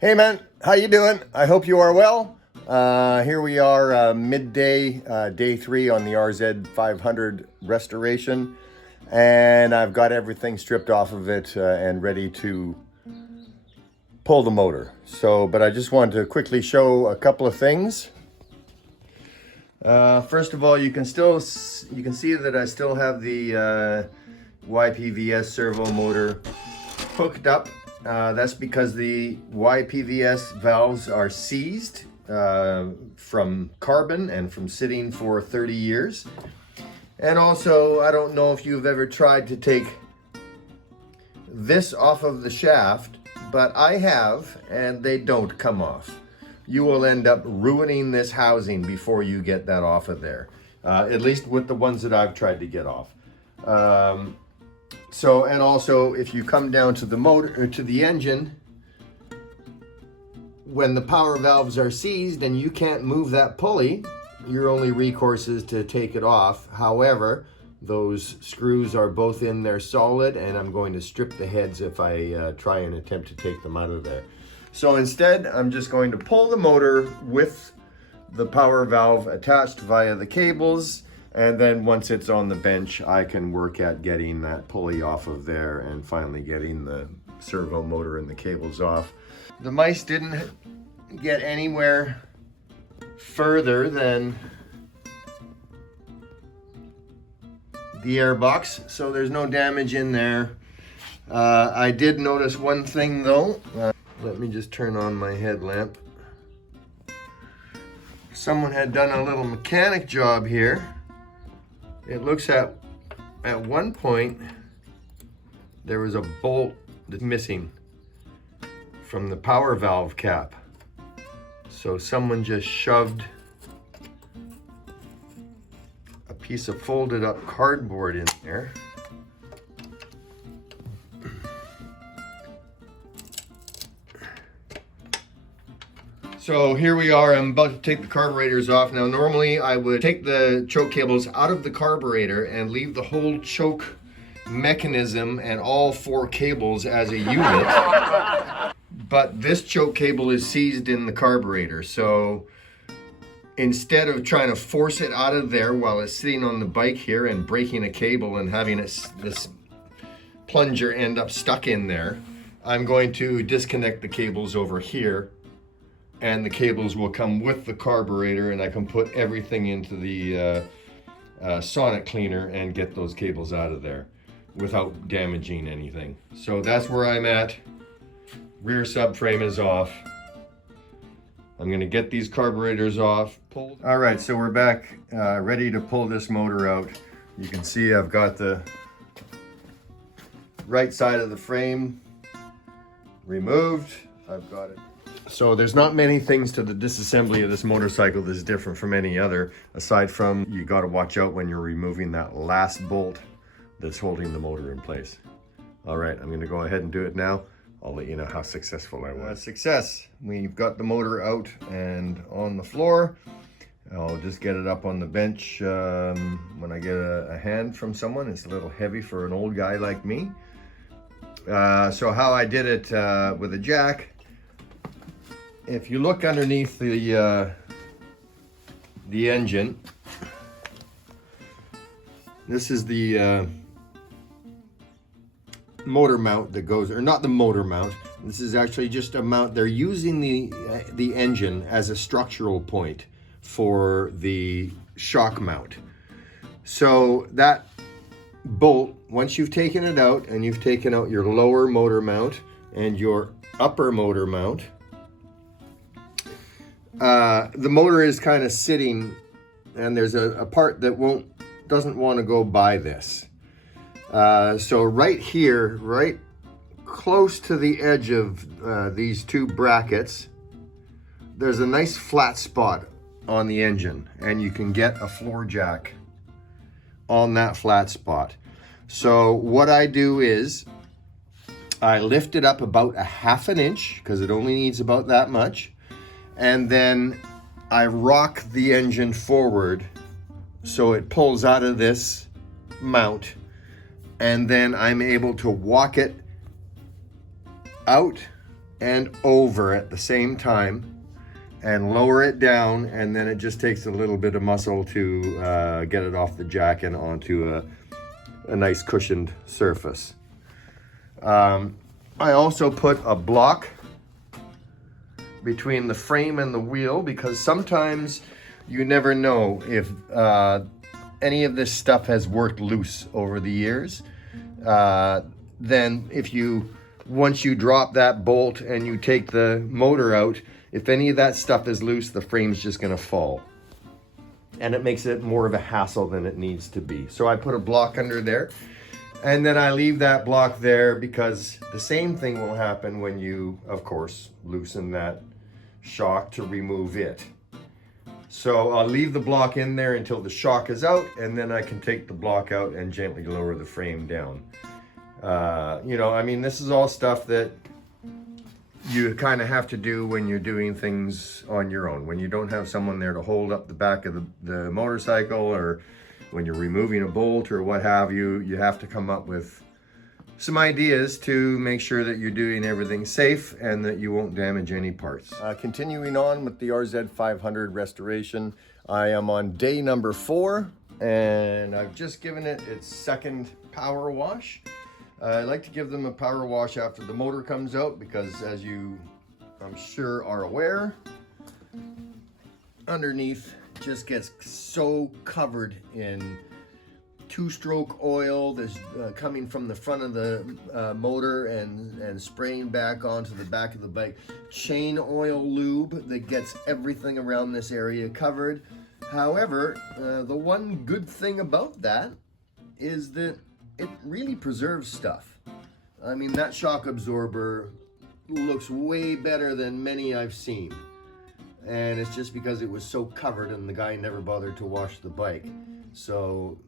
Hey man, how you doing? I hope you are well. Here we are, midday, day 3 on the RZ500 restoration, and I've got everything stripped off of it and ready to pull the motor. But I just wanted to quickly show a couple of things. First of all, you can see that I still have the YPVS servo motor hooked up. That's because the YPVS valves are seized from carbon and from sitting for 30 years. And also, I don't know if you've ever tried to take this off of the shaft, but I have, and they don't come off. You will end up ruining this housing before you get that off of there, at least with the ones that I've tried to get off. And also, if you come down to the motor, or to the engine, when the power valves are seized and you can't move that pulley, your only recourse is to take it off. However, those screws are both in there solid, and I'm going to strip the heads if I try and attempt to take them out of there. So instead, I'm just going to pull the motor with the power valve attached via the cables. And then once it's on the bench, I can work at getting that pulley off of there and finally getting the servo motor and the cables off. The mice didn't get anywhere further than the airbox, so there's no damage in there. I did notice one thing though. Let me just turn on my headlamp. Someone had done a little mechanic job here. It looks at one point there was a bolt that's missing from the power valve cap. So someone just shoved a piece of folded up cardboard in there. So here we are, I'm about to take the carburetors off. Now normally I would take the choke cables out of the carburetor and leave the whole choke mechanism and all 4 cables as a unit. But this choke cable is seized in the carburetor. So instead of trying to force it out of there while it's sitting on the bike here and breaking a cable and having this plunger end up stuck in there, I'm going to disconnect the cables over here, and the cables will come with the carburetor, and I can put everything into the sonic cleaner and get those cables out of there without damaging anything. So that's where I'm at. Rear subframe is off. I'm gonna get these carburetors off. All right, so we're back, ready to pull this motor out. You can see I've got the right side of the frame removed. I've got it. So there's not many things to the disassembly of this motorcycle that's different from any other, aside from you got to watch out when you're removing that last bolt that's holding the motor in place. All right, I'm going to go ahead and do it now. I'll let you know how successful I was. Success! We've got the motor out and on the floor. I'll just get it up on the bench when I get a hand from someone. It's a little heavy for an old guy like me. So how I did it with a jack. If you look underneath the engine, this is the motor mount that goes, or not the motor mount. This is actually just a mount. They're using the engine as a structural point for the shock mount. So that bolt, once you've taken it out and you've taken out your lower motor mount and your upper motor mount, the motor is kind of sitting, and there's a part that doesn't want to go by this. So right here, right close to the edge of these 2 brackets, there's a nice flat spot on the engine, and you can get a floor jack on that flat spot. So what I do is I lift it up about a 1/2 inch, because it only needs about that much. And then I rock the engine forward so it pulls out of this mount, and then I'm able to walk it out and over at the same time and lower it down, and then it just takes a little bit of muscle to get it off the jack and onto a nice cushioned surface. I also put a block between the frame and the wheel, because sometimes you never know if any of this stuff has worked loose over the years. Then once you drop that bolt and you take the motor out, if any of that stuff is loose, the frame's just gonna fall. And it makes it more of a hassle than it needs to be. So I put a block under there, and then I leave that block there because the same thing will happen when you, of course, loosen that shock to remove it. So I'll leave the block in there until the shock is out, and then I can take the block out and gently lower the frame down. You know, I mean, this is all stuff that you kind of have to do when you're doing things on your own, when you don't have someone there to hold up the back of the motorcycle, or when you're removing a bolt or what have you. You have to come up with some ideas to make sure that you're doing everything safe and that you won't damage any parts. Continuing on with the RZ500 restoration, I am on day number 4, and I've just given it its second power wash. I like to give them a power wash after the motor comes out because, as you, I'm sure, are aware, underneath just gets so covered in two-stroke oil that's coming from the front of the motor and spraying back onto the back of the bike. Chain oil lube that gets everything around this area covered. However, the one good thing about that is that it really preserves stuff. I mean, that shock absorber looks way better than many I've seen. And it's just because it was so covered and the guy never bothered to wash the bike. So,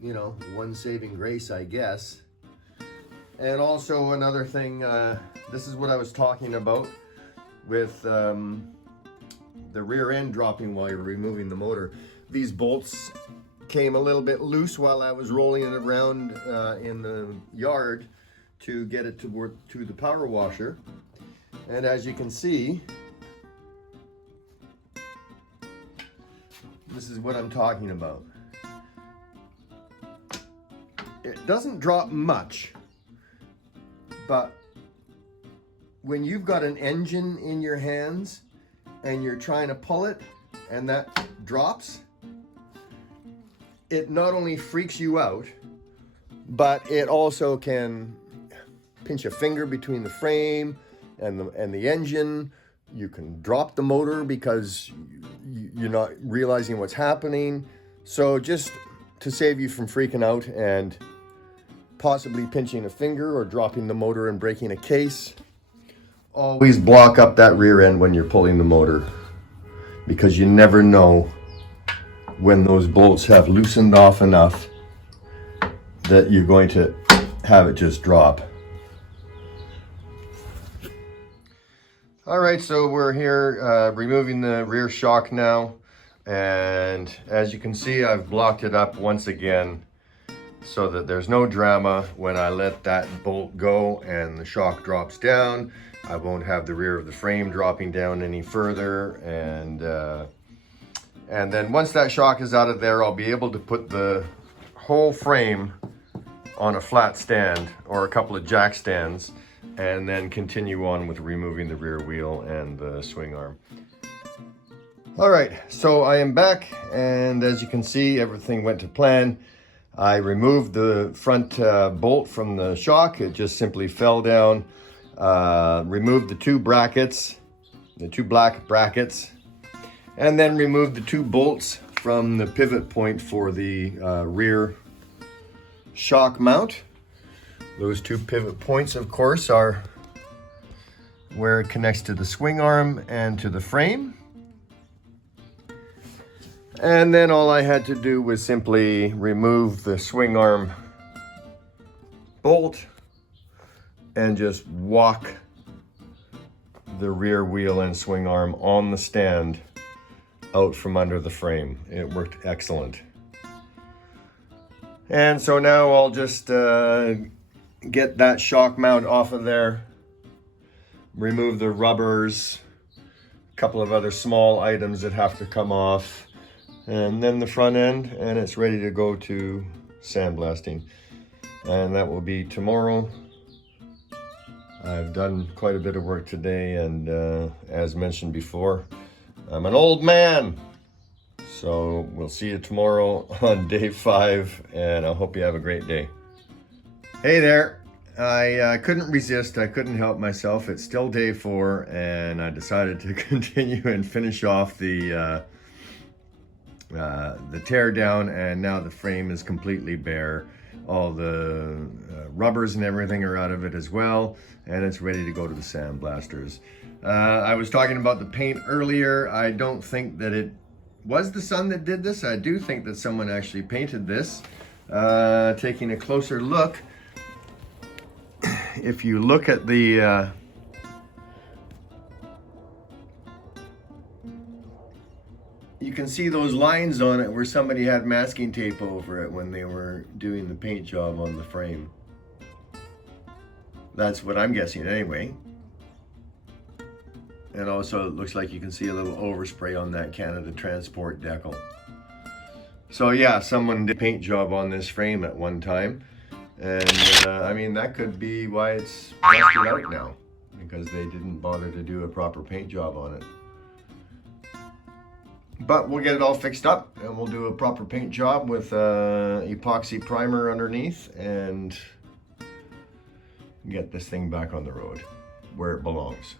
you know, one saving grace, I guess. And also another thing, this is what I was talking about with the rear end dropping while you're removing the motor. These bolts came a little bit loose while I was rolling it around in the yard to get it to the power washer. And as you can see, this is what I'm talking about. It doesn't drop much, but when you've got an engine in your hands and you're trying to pull it and that drops, it not only freaks you out, but it also can pinch a finger between the frame and the engine. You can drop the motor because you're not realizing what's happening. So just to save you from freaking out and possibly pinching a finger or dropping the motor and breaking a case, always block up that rear end when you're pulling the motor, because you never know when those bolts have loosened off enough that you're going to have it just drop. All right, so we're here removing the rear shock now, and as you can see, I've blocked it up once again so that there's no drama. When I let that bolt go and the shock drops down, I won't have the rear of the frame dropping down any further, and then once that shock is out of there, I'll be able to put the whole frame on a flat stand or a couple of jack stands, and then continue on with removing the rear wheel and the swing arm. All right, so I am back, and as you can see, everything went to plan. I removed the front bolt from the shock. It just simply fell down. Removed the two brackets, the two black brackets, and then removed the two bolts from the pivot point for the rear shock mount. Those two pivot points, of course, are where it connects to the swing arm and to the frame. And then all I had to do was simply remove the swing arm bolt and just walk the rear wheel and swing arm on the stand out from under the frame. It worked excellent. And so now I'll just get that shock mount off of there, remove the rubbers, a couple of other small items that have to come off, and then the front end, and it's ready to go to sandblasting. And that will be tomorrow. I've done quite a bit of work today, and as mentioned before, I'm an old man. So we'll see you tomorrow on day 5, and I hope you have a great day. Hey there. I couldn't resist. I couldn't help myself. It's still day 4, and I decided to continue and finish off the tear down, and now the frame is completely bare. All the rubbers and everything are out of it as well, and it's ready to go to the sandblasters. I was talking about the paint earlier. I don't think that it was the sun that did this. I do think that someone actually painted this. Taking a closer look, if you look at the you can see those lines on it where somebody had masking tape over it when they were doing the paint job on the frame. That's what I'm guessing anyway. And also it looks like you can see a little overspray on that Canada Transport decal. So yeah, someone did a paint job on this frame at one time. And I mean, that could be why it's rusted out now, because they didn't bother to do a proper paint job on it. But we'll get it all fixed up, and we'll do a proper paint job with epoxy primer underneath, and get this thing back on the road where it belongs.